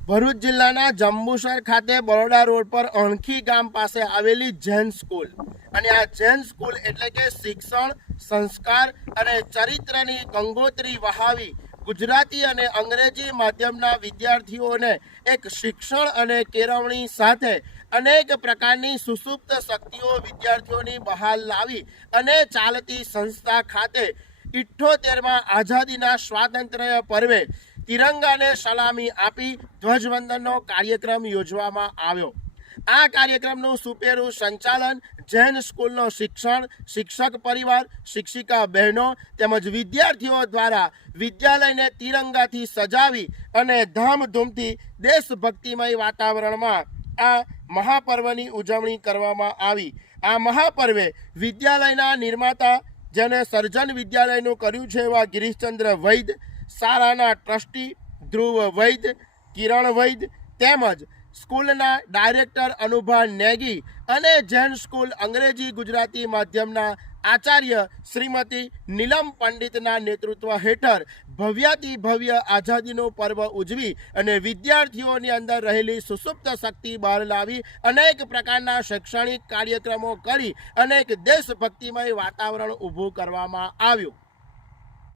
ભરૂચ જિલ્લાના જંબુસર ખાતે બરોડા રોડ પર અણખી ગામ પાસે આવેલી જૈન સ્કૂલ. અને આ જૈન સ્કૂલ એટલે કે શિક્ષણ, સંસ્કાર અને ચરિત્રની ગંગોત્રી વહાવી ગુજરાતી અને અંગ્રેજી માધ્યમના વિદ્યાર્થીઓને એક શિક્ષણ અને કેળવણી સાથે અનેક પ્રકારની સુસુપ્ત શક્તિઓ વિદ્યાર્થીઓની બહાર લાવી અને ચાલતી સંસ્થા ખાતે ઇઠ્ઠોતેરમાં આઝાદીના સ્વાતંત્ર્ય પર્વે તિરંગાને સલામી આપી ધ્વજવંદનનો કાર્યક્રમ યોજવામાં આવ્યો. આ કાર્યક્રમનું સુપેરું સંચાલન જૈન સ્કૂલનો શિક્ષણ, શિક્ષક પરિવાર, શિક્ષિકા બહેનો તેમજ વિદ્યાર્થીઓ દ્વારા વિદ્યાલયને તિરંગાથી સજાવી અને ધામધૂમથી દેશભક્તિમય વાતાવરણમાં આ મહાપર્વની ઉજવણી કરવામાં આવી. આ મહાપર્વે વિદ્યાલયના નિર્માતા જેને સર્જન વિદ્યાલયનું કર્યું છે એવા ગિરીશચંદ્ર વૈદ શાળાના ટ્રસ્ટી ધ્રુવ વૈદ, કિરણ વૈદ તેમજ સ્કૂલના ડાયરેક્ટર અનુભા નેગી અને જૈન સ્કૂલ અંગ્રેજી ગુજરાતી માધ્યમના આચાર્ય શ્રીમતી નીલમ પંડિતના નેતૃત્વ હેઠળ ભવ્યાતિ ભવ્ય આઝાદીનો પર્વ ઉજવી અને વિદ્યાર્થીઓની અંદર રહેલી સુસુપ્ત શક્તિ બહાર લાવી અનેક પ્રકારના શૈક્ષણિક કાર્યક્રમો કરી અનેક દેશભક્તિમય વાતાવરણ ઊભું કરવામાં આવ્યું.